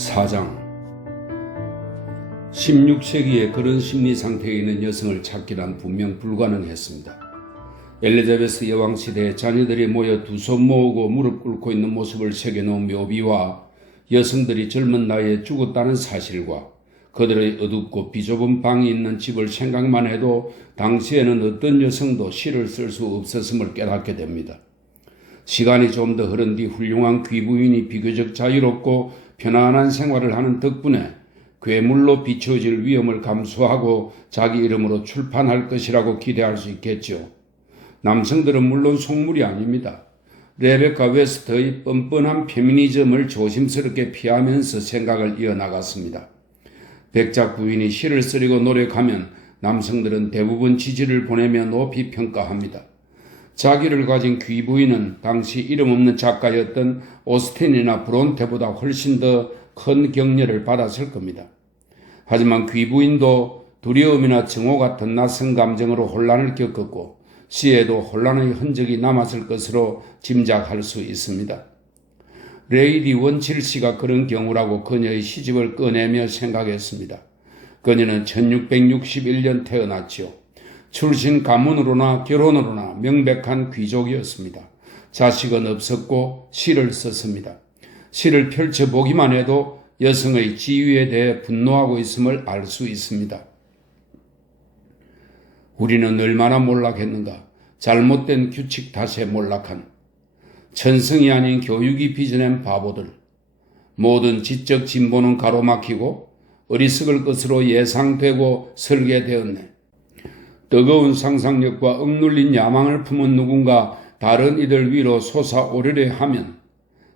4장 16세기에 그런 심리 상태에 있는 여성을 찾기란 분명 불가능했습니다. 엘리자베스 여왕 시대에 자녀들이 모여 두 손 모으고 무릎 꿇고 있는 모습을 새겨놓은 묘비와 여성들이 젊은 나이에 죽었다는 사실과 그들의 어둡고 비좁은 방이 있는 집을 생각만 해도 당시에는 어떤 여성도 시를 쓸 수 없었음을 깨닫게 됩니다. 시간이 좀 더 흐른 뒤 훌륭한 귀부인이 비교적 자유롭고 편안한 생활을 하는 덕분에 괴물로 비춰질 위험을 감수하고 자기 이름으로 출판할 것이라고 기대할 수 있겠죠. 남성들은 물론 속물이 아닙니다. 레베카 웨스트의 뻔뻔한 페미니즘을 조심스럽게 피하면서 생각을 이어나갔습니다. 백작 부인이 시를 쓰려고 노력하면 남성들은 대부분 지지를 보내며 높이 평가합니다. 자기를 가진 귀부인은 당시 이름 없는 작가였던 오스틴이나 브론테보다 훨씬 더 큰 격려를 받았을 겁니다. 하지만 귀부인도 두려움이나 증오 같은 낯선 감정으로 혼란을 겪었고 시에도 혼란의 흔적이 남았을 것으로 짐작할 수 있습니다. 레이디 원칠씨가 그런 경우라고 그녀의 시집을 꺼내며 생각했습니다. 그녀는 1661년 태어났지요. 출신 가문으로나 결혼으로나 명백한 귀족이었습니다. 자식은 없었고 시를 썼습니다. 시를 펼쳐보기만 해도 여성의 지위에 대해 분노하고 있음을 알 수 있습니다. 우리는 얼마나 몰락했는가. 잘못된 규칙 탓에 몰락한 천성이 아닌 교육이 빚어낸 바보들. 모든 지적 진보는 가로막히고 어리석을 것으로 예상되고 설계되었네. 뜨거운 상상력과 억눌린 야망을 품은 누군가 다른 이들 위로 솟아오르려 하면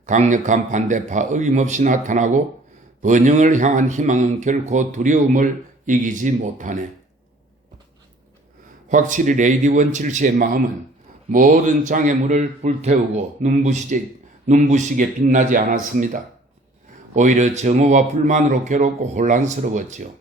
강력한 반대파 어김없이 나타나고 번영을 향한 희망은 결코 두려움을 이기지 못하네. 확실히 레이디 원칠씨의 마음은 모든 장애물을 불태우고 눈부시게 빛나지 않았습니다. 오히려 정오와 불만으로 괴롭고 혼란스러웠지요.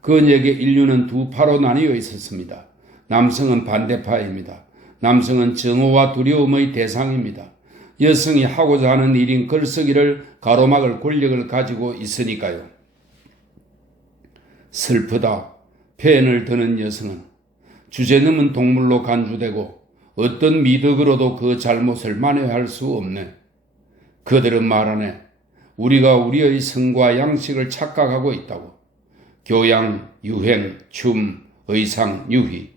그녀에게 인류는 두 파로 나뉘어 있었습니다. 남성은 반대파입니다. 남성은 정오와 두려움의 대상입니다. 여성이 하고자 하는 일인 글쓰기를 가로막을 권력을 가지고 있으니까요. 슬프다. 펜을 드는 여성은 주제넘은 동물로 간주되고 어떤 미덕으로도 그 잘못을 만회할 수 없네. 그들은 말하네. 우리가 우리의 성과 양식을 착각하고 있다고. 교양, 유행, 춤, 의상, 유희.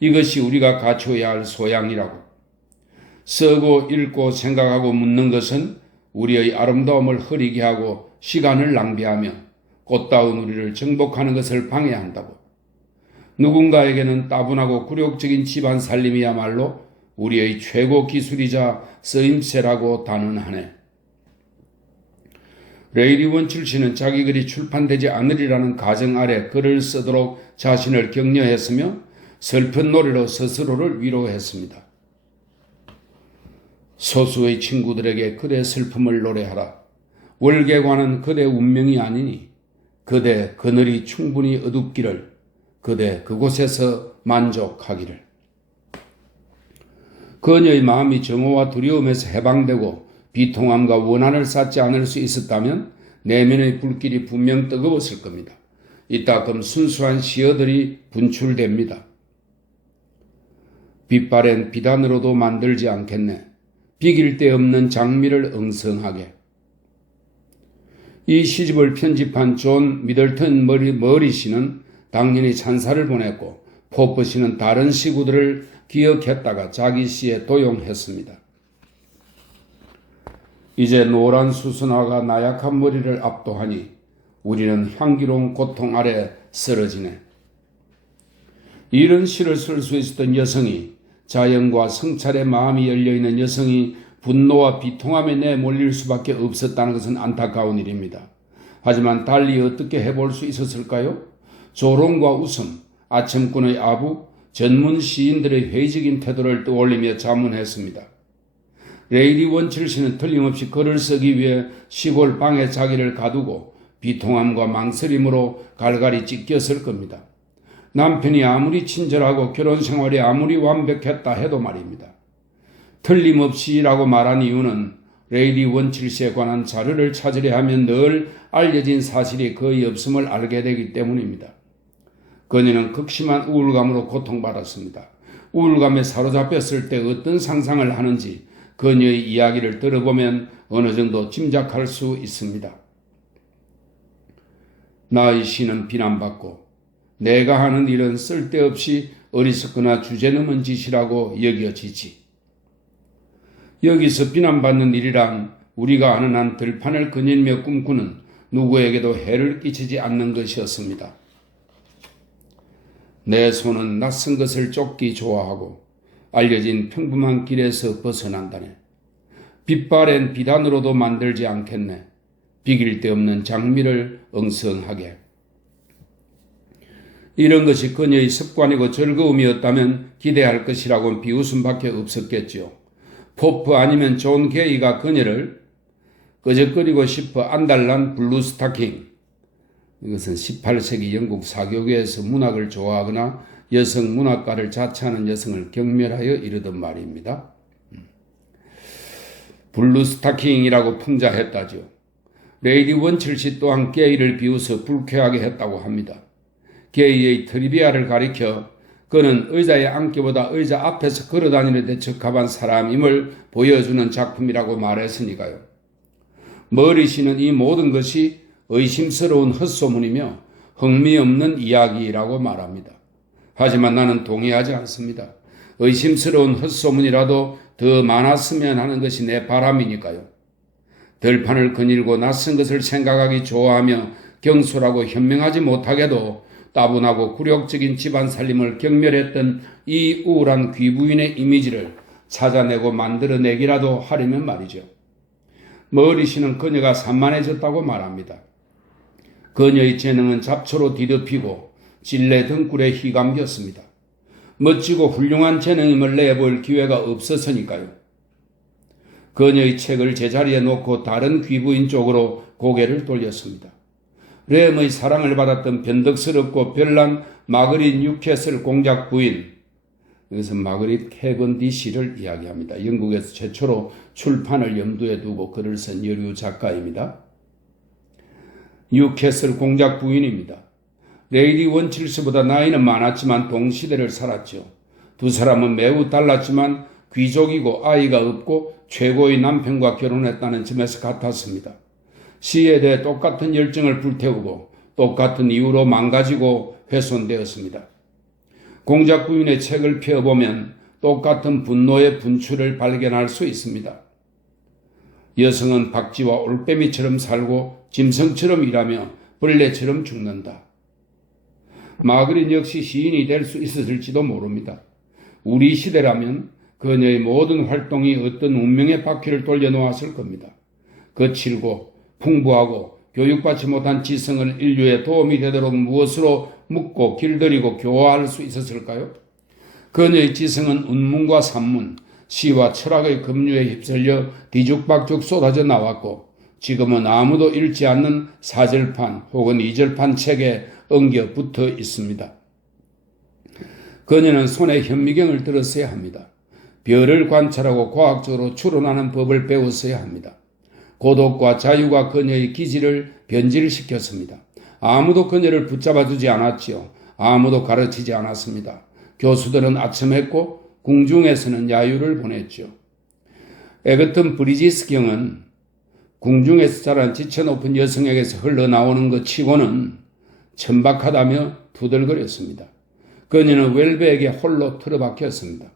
이것이 우리가 갖춰야 할 소양이라고. 쓰고 읽고 생각하고 묻는 것은 우리의 아름다움을 흐리게 하고 시간을 낭비하며 꽃다운 우리를 정복하는 것을 방해한다고. 누군가에게는 따분하고 굴욕적인 집안 살림이야말로 우리의 최고 기술이자 쓰임새라고 단언하네. 레이디 원칠씨는 자기 글이 출판되지 않으리라는 가정 아래 글을 쓰도록 자신을 격려했으며 슬픈 노래로 스스로를 위로했습니다. 소수의 친구들에게 그대 슬픔을 노래하라. 월계관은 그대 운명이 아니니 그대 그늘이 충분히 어둡기를 그대 그곳에서 만족하기를. 그녀의 마음이 정오와 두려움에서 해방되고 비통함과 원한을 쌓지 않을 수 있었다면 내면의 불길이 분명 뜨거웠을 겁니다. 이따금 순수한 시어들이 분출됩니다. 빛바랜 비단으로도 만들지 않겠네. 비길 데 없는 장미를 엉성하게. 이 시집을 편집한 존 미들턴 머리씨는 당연히 찬사를 보냈고 포퍼씨는 다른 시구들을 기억했다가 자기 시에 도용했습니다. 이제 노란 수선화가 나약한 머리를 압도하니 우리는 향기로운 고통 아래 쓰러지네. 이런 시를 쓸 수 있었던 여성이, 자연과 성찰의 마음이 열려있는 여성이 분노와 비통함에 내몰릴 수밖에 없었다는 것은 안타까운 일입니다. 하지만 달리 어떻게 해볼 수 있었을까요? 조롱과 웃음, 아첨꾼의 아부, 전문 시인들의 회의적인 태도를 떠올리며 자문했습니다. 레이디 원칠씨는 틀림없이 글을 쓰기 위해 시골 방에 자기를 가두고 비통함과 망설임으로 갈갈이 찢겼을 겁니다. 남편이 아무리 친절하고 결혼 생활이 아무리 완벽했다 해도 말입니다. 틀림없이라고 말한 이유는 레이디 원칠시에 관한 자료를 찾으려 하면 늘 알려진 사실이 거의 없음을 알게 되기 때문입니다. 그녀는 극심한 우울감으로 고통받았습니다. 우울감에 사로잡혔을 때 어떤 상상을 하는지 그녀의 이야기를 들어보면 어느 정도 짐작할 수 있습니다. 나의 시는 비난받고 내가 하는 일은 쓸데없이 어리석거나 주제넘은 짓이라고 여겨지지. 여기서 비난받는 일이란 우리가 아는 한 들판을 거닐며 꿈꾸는 누구에게도 해를 끼치지 않는 것이었습니다. 내 손은 낯선 것을 쫓기 좋아하고 알려진 평범한 길에서 벗어난다네. 빛바랜 비단으로도 만들지 않겠네. 비길 데 없는 장미를 엉성하게. 이런 것이 그녀의 습관이고 즐거움이었다면 기대할 것이라고는 비웃음밖에 없었겠지요. 포프 아니면 존 게이가 그녀를 끄적거리고 싶어 안달난 블루 스타킹. 이것은 18세기 영국 사교계에서 문학을 좋아하거나 여성 문학가를 자처하는 여성을 경멸하여 이르던 말입니다. 블루 스타킹이라고 풍자했다죠. 레이디 원칠시 또한 게이를 비웃어 불쾌하게 했다고 합니다. 게이의 트리비아를 가리켜 그는 의자에 앉기보다 의자 앞에서 걸어다니는 데 적합한 사람임을 보여주는 작품이라고 말했으니까요. 머리씨는 이 모든 것이 의심스러운 헛소문이며 흥미없는 이야기라고 말합니다. 하지만 나는 동의하지 않습니다. 의심스러운 헛소문이라도 더 많았으면 하는 것이 내 바람이니까요. 들판을 거닐고 낯선 것을 생각하기 좋아하며 경솔하고 현명하지 못하게도 따분하고 굴욕적인 집안 살림을 경멸했던 이 우울한 귀부인의 이미지를 찾아내고 만들어내기라도 하려면 말이죠. 머리씨는 그녀가 산만해졌다고 말합니다. 그녀의 재능은 잡초로 뒤덮이고 진레 등굴에 휘감겼습니다. 멋지고 훌륭한 재능임을 내볼 기회가 없었으니까요. 그녀의 책을 제자리에 놓고 다른 귀부인 쪽으로 고개를 돌렸습니다. 램의 사랑을 받았던 변덕스럽고 별난 마그릿 뉴캐슬 공작 부인, 이것은 마그릿 캐번디시를 이야기합니다. 영국에서 최초로 출판을 염두에 두고 글을 쓴 여류 작가입니다. 뉴캐슬 공작 부인입니다. 레이디 원칠스보다 나이는 많았지만 동시대를 살았죠. 두 사람은 매우 달랐지만 귀족이고 아이가 없고 최고의 남편과 결혼했다는 점에서 같았습니다. 시에 대해 똑같은 열정을 불태우고 똑같은 이유로 망가지고 훼손되었습니다. 공작 부인의 책을 펴보면 똑같은 분노의 분출을 발견할 수 있습니다. 여성은 박쥐와 올빼미처럼 살고 짐승처럼 일하며 벌레처럼 죽는다. 마그릿 역시 시인이 될 수 있었을지도 모릅니다. 우리 시대라면 그녀의 모든 활동이 어떤 운명의 바퀴를 돌려놓았을 겁니다. 거칠고 풍부하고 교육받지 못한 지성을 인류에 도움이 되도록 무엇으로 묻고 길들이고 교화할 수 있었을까요? 그녀의 지성은 운문과 산문, 시와 철학의 급류에 휩쓸려 뒤죽박죽 쏟아져 나왔고 지금은 아무도 읽지 않는 사절판 혹은 이절판 책에 엉겨 붙어 있습니다. 그녀는 손에 현미경을 들었어야 합니다. 별을 관찰하고 과학적으로 추론하는 법을 배웠어야 합니다. 고독과 자유가 그녀의 기질을 변질시켰습니다. 아무도 그녀를 붙잡아주지 않았지요. 아무도 가르치지 않았습니다. 교수들은 아첨했고 궁중에서는 야유를 보냈죠. 에거턴 브리지스 경은 궁중에서 자란 지체 높은 여성에게서 흘러나오는 것 치고는 천박하다며 투덜거렸습니다. 그녀는 웰베에게 홀로 틀어박혔습니다.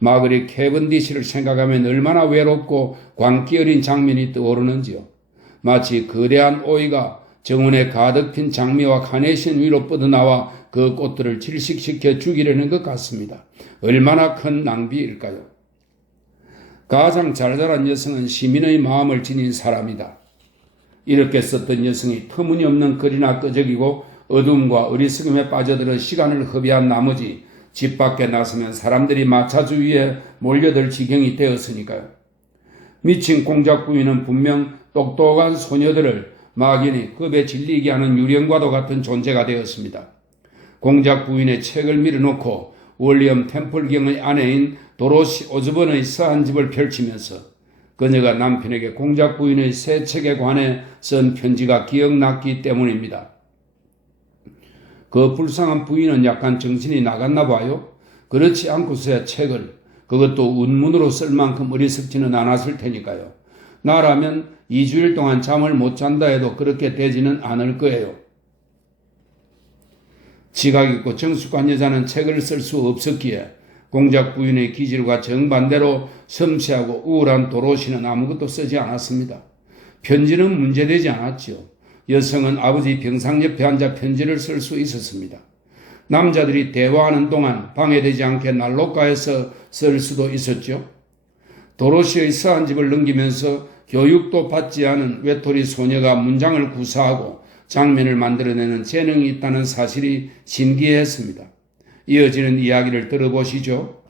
마그릿 캐번디시를 생각하면 얼마나 외롭고 광기 어린 장면이 떠오르는지요. 마치 거대한 오이가 정원에 가득 핀 장미와 카네이션 위로 뻗어나와 그 꽃들을 질식시켜 죽이려는 것 같습니다. 얼마나 큰 낭비일까요? 가장 잘 자란 여성은 시민의 마음을 지닌 사람이다. 이렇게 썼던 여성이 터무니없는 글이나 끄적이고 어둠과 어리석음에 빠져들어 시간을 허비한 나머지 집 밖에 나서면 사람들이 마차주 위에 몰려들 지경이 되었으니까요. 미친 공작 부인은 분명 똑똑한 소녀들을 막연히 겁에 질리게 하는 유령과도 같은 존재가 되었습니다. 공작 부인의 책을 밀어놓고 월리엄 템플경의 아내인 도로시 오즈번의 서한집을 펼치면서 그녀가 남편에게 공작 부인의 새 책에 관해 쓴 편지가 기억났기 때문입니다. 그 불쌍한 부인은 약간 정신이 나갔나 봐요. 그렇지 않고서야 책을, 그것도 운문으로 쓸 만큼 어리석지는 않았을 테니까요. 나라면 2주일 동안 잠을 못 잔다 해도 그렇게 되지는 않을 거예요. 지각 있고 정숙한 여자는 책을 쓸 수 없었기에 공작 부인의 기질과 정반대로 섬세하고 우울한 도로시는 아무것도 쓰지 않았습니다. 편지는 문제되지 않았지요. 여성은 아버지 병상 옆에 앉아 편지를 쓸 수 있었습니다. 남자들이 대화하는 동안 방해되지 않게 난로가에서 쓸 수도 있었죠. 도로시의 서한 집을 넘기면서 교육도 받지 않은 외톨이 소녀가 문장을 구사하고 장면을 만들어내는 재능이 있다는 사실이 신기했습니다. 이어지는 이야기를 들어보시죠.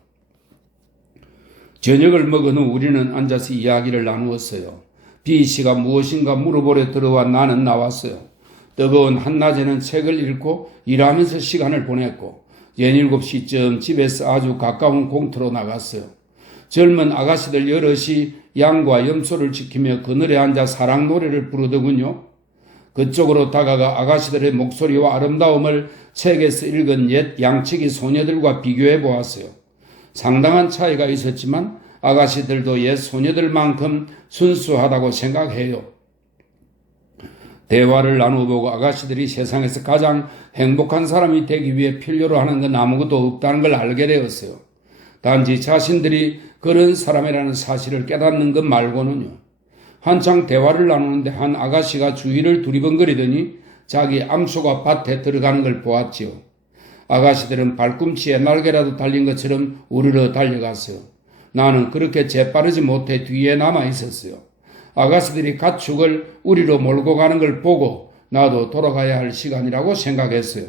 저녁을 먹은 후 우리는 앉아서 이야기를 나누었어요. B씨가 무엇인가 물어보려 들어와 나는 나왔어요. 뜨거운 한낮에는 책을 읽고 일하면서 시간을 보냈고 7시쯤 집에서 아주 가까운 공터로 나갔어요. 젊은 아가씨들 여럿이 양과 염소를 지키며 그늘에 앉아 사랑 노래를 부르더군요. 그쪽으로 다가가 아가씨들의 목소리와 아름다움을 책에서 읽은 옛 양치기 소녀들과 비교해 보았어요. 상당한 차이가 있었지만 아가씨들도 옛 소녀들만큼 순수하다고 생각해요. 대화를 나누어보고 아가씨들이 세상에서 가장 행복한 사람이 되기 위해 필요로 하는 건 아무것도 없다는 걸 알게 되었어요. 단지 자신들이 그런 사람이라는 사실을 깨닫는 것 말고는요. 한창 대화를 나누는데 한 아가씨가 주위를 두리번거리더니 자기 암소가 밭에 들어가는 걸 보았지요. 아가씨들은 발꿈치에 날개라도 달린 것처럼 우르르 달려갔어요. 나는 그렇게 재빠르지 못해 뒤에 남아 있었어요. 아가씨들이 가축을 우리로 몰고 가는 걸 보고 나도 돌아가야 할 시간이라고 생각했어요.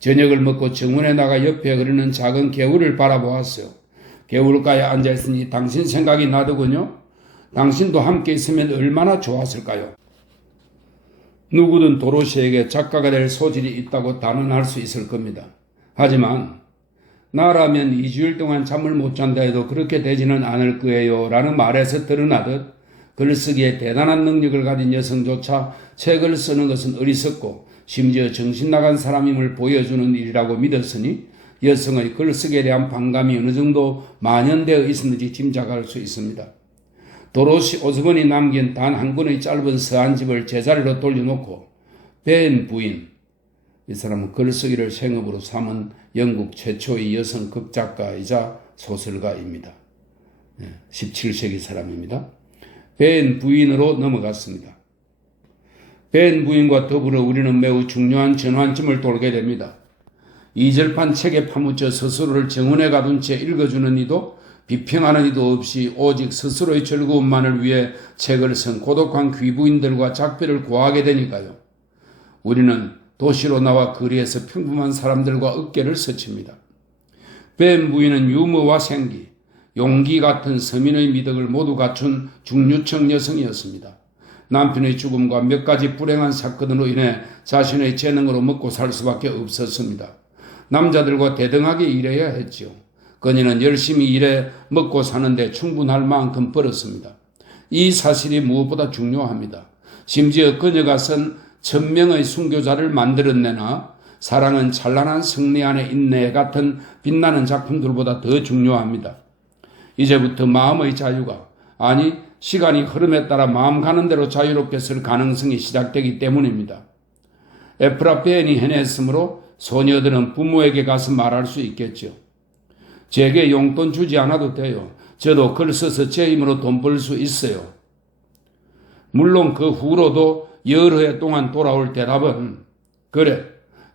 저녁을 먹고 정문에 나가 옆에 흐르는 작은 개울을 바라보았어요. 개울가에 앉아있으니 당신 생각이 나더군요. 당신도 함께 있으면 얼마나 좋았을까요? 누구든 도로시에게 작가가 될 소질이 있다고 단언할 수 있을 겁니다. 하지만 나라면 2주일 동안 잠을 못 잔다 해도 그렇게 되지는 않을 거예요 라는 말에서 드러나듯 글쓰기에 대단한 능력을 가진 여성조차 책을 쓰는 것은 어리석고 심지어 정신 나간 사람임을 보여주는 일이라고 믿었으니 여성의 글쓰기에 대한 반감이 어느 정도 만연되어 있었는지 짐작할 수 있습니다. 도로시 오스본이 남긴 단 한 권의 짧은 서한집을 제자리로 돌려놓고 벤 부인, 이 사람은 글쓰기를 생업으로 삼은 영국 최초의 여성 극작가이자 소설가입니다. 17세기 사람입니다. 벤 부인으로 넘어갔습니다. 벤 부인과 더불어 우리는 매우 중요한 전환점을 돌게 됩니다. 이절판 책에 파묻혀 스스로를 정원에 가둔 채 읽어주는 이도 비평하는 이도 없이 오직 스스로의 즐거움만을 위해 책을 쓴 고독한 귀부인들과 작별을 고하게 되니까요. 우리는 도시로 나와 거리에서 평범한 사람들과 어깨를 스칩니다. 벤 부인은 유머와 생기, 용기 같은 서민의 미덕을 모두 갖춘 중류층 여성이었습니다. 남편의 죽음과 몇 가지 불행한 사건으로 인해 자신의 재능으로 먹고 살 수밖에 없었습니다. 남자들과 대등하게 일해야 했지요. 그녀는 열심히 일해 먹고 사는데 충분할 만큼 벌었습니다. 이 사실이 무엇보다 중요합니다. 심지어 그녀가 쓴 1000명의 순교자를 만들어내나 사랑은 찬란한 승리 안에 인내 같은 빛나는 작품들보다 더 중요합니다. 이제부터 마음의 자유가, 아니 시간이 흐름에 따라 마음 가는 대로 자유롭게 쓸 가능성이 시작되기 때문입니다. 에프라펜이 해냈으므로 소녀들은 부모에게 가서 말할 수 있겠죠. 제게 용돈 주지 않아도 돼요. 저도 글 써서 제 힘으로 돈 벌 수 있어요. 물론 그 후로도 여러 해 동안 돌아올 대답은 그래,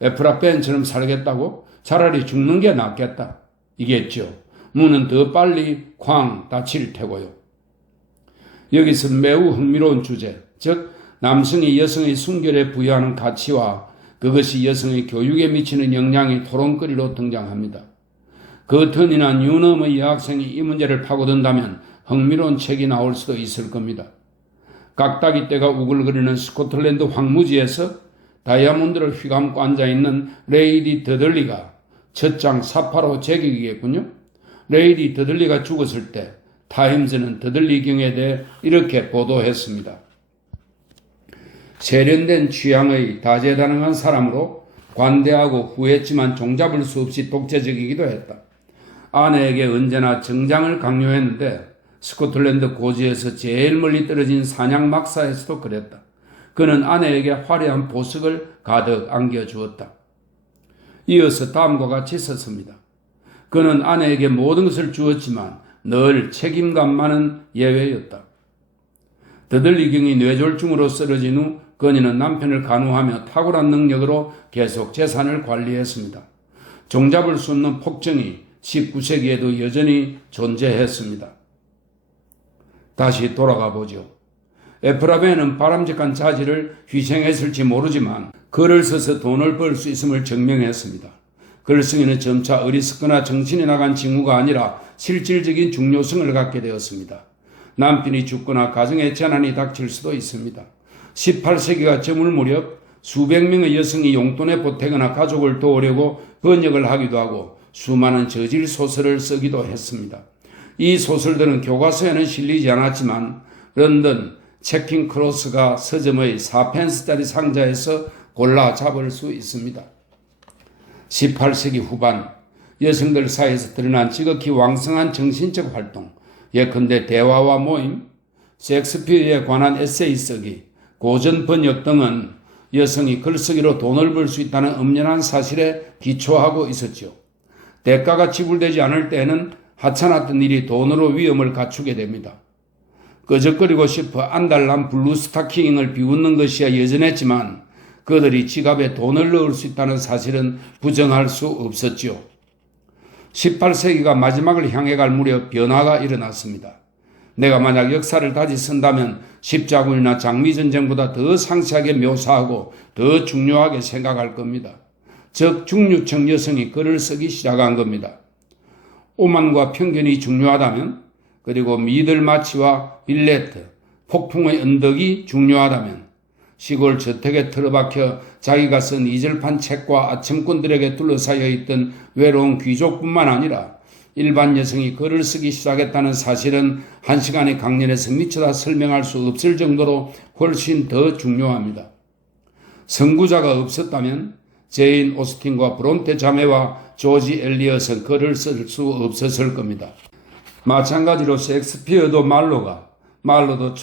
에프라펜처럼 살겠다고? 차라리 죽는 게 낫겠다. 이겠죠. 무는 더 빨리 쾅 다칠 테고요. 여기서 매우 흥미로운 주제, 즉 남성이 여성의 순결에 부여하는 가치와 그것이 여성의 교육에 미치는 영향이 토론거리로 등장합니다. 그 턴이나 유넘의 여학생이 이 문제를 파고든다면 흥미로운 책이 나올 수도 있을 겁니다. 각다기 떼가 우글거리는 스코틀랜드 황무지에서 다이아몬드를 휘감고 앉아있는 레이디 더들리가 첫 장 사파로 제격이겠군요. 레이디 더들리가 죽었을 때 타임즈는 더들리 경에 대해 이렇게 보도했습니다. 세련된 취향의 다재다능한 사람으로 관대하고 후했지만 종잡을 수 없이 독재적이기도 했다. 아내에게 언제나 정장을 강요했는데 스코틀랜드 고지에서 제일 멀리 떨어진 사냥 막사에서도 그랬다. 그는 아내에게 화려한 보석을 가득 안겨주었다. 이어서 다음과 같이 썼습니다. 그는 아내에게 모든 것을 주었지만 늘 책임감만은 예외였다. 더들리경이 뇌졸중으로 쓰러진 후 그녀는 남편을 간호하며 탁월한 능력으로 계속 재산을 관리했습니다. 종잡을 수 없는 폭정이 19세기에도 여전히 존재했습니다. 다시 돌아가 보죠. 에프라벤은 바람직한 자질을 희생했을지 모르지만 글을 써서 돈을 벌 수 있음을 증명했습니다. 글쓰기는 점차 어리석거나 정신이 나간 징후가 아니라 실질적인 중요성을 갖게 되었습니다. 남편이 죽거나 가정에 재난이 닥칠 수도 있습니다. 18세기가 저물 무렵 수백 명의 여성이 용돈에 보태거나 가족을 도우려고 번역을 하기도 하고 수많은 저질 소설을 쓰기도 했습니다. 이 소설들은 교과서에는 실리지 않았지만 런던 체킹 크로스가 서점의 4펜스짜리 상자에서 골라 잡을 수 있습니다. 18세기 후반 여성들 사이에서 드러난 지극히 왕성한 정신적 활동, 예컨대 대화와 모임, 셰익스피어에 관한 에세이 쓰기, 고전 번역 등은 여성이 글쓰기로 돈을 벌 수 있다는 엄연한 사실에 기초하고 있었죠. 대가가 지불되지 않을 때에는 하찮았던 일이 돈으로 위험을 갖추게 됩니다. 끄적거리고 싶어 안달난 블루스타킹을 비웃는 것이야 여전했지만 그들이 지갑에 돈을 넣을 수 있다는 사실은 부정할 수 없었지요. 18세기가 마지막을 향해 갈 무렵 변화가 일어났습니다. 내가 만약 역사를 다시 쓴다면 십자군이나 장미전쟁보다 더 상세하게 묘사하고 더 중요하게 생각할 겁니다. 즉 중류층 여성이 글을 쓰기 시작한 겁니다. 오만과 편견이 중요하다면, 그리고 미들마치와 빌레트, 폭풍의 언덕이 중요하다면, 시골 저택에 틀어박혀 자기가 쓴 이절판 책과 아첨꾼들에게 둘러싸여 있던 외로운 귀족뿐만 아니라 일반 여성이 글을 쓰기 시작했다는 사실은 한 시간의 강연에서 미처 설명할 수 없을 정도로 훨씬 더 중요합니다. 선구자가 없었다면 제인 오스틴과 브론테 자매와 조지 엘리엇은 글을 쓸 수 없었을 겁니다. 마찬가지로 셰익스피어도 말로도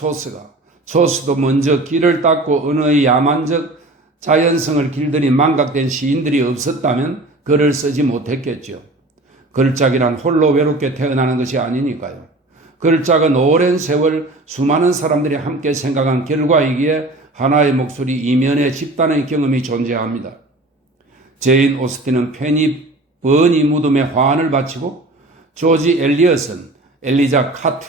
초스도 먼저 길을 닦고 언어의 야만적 자연성을 길들이 망각된 시인들이 없었다면 글을 쓰지 못했겠죠. 글짝이란 홀로 외롭게 태어나는 것이 아니니까요. 글짝은 오랜 세월 수많은 사람들이 함께 생각한 결과이기에 하나의 목소리 이면에 집단의 경험이 존재합니다. 제인 오스틴은 페니 버니 무덤에 화환을 바치고 조지 엘리엇은 엘리자 카트,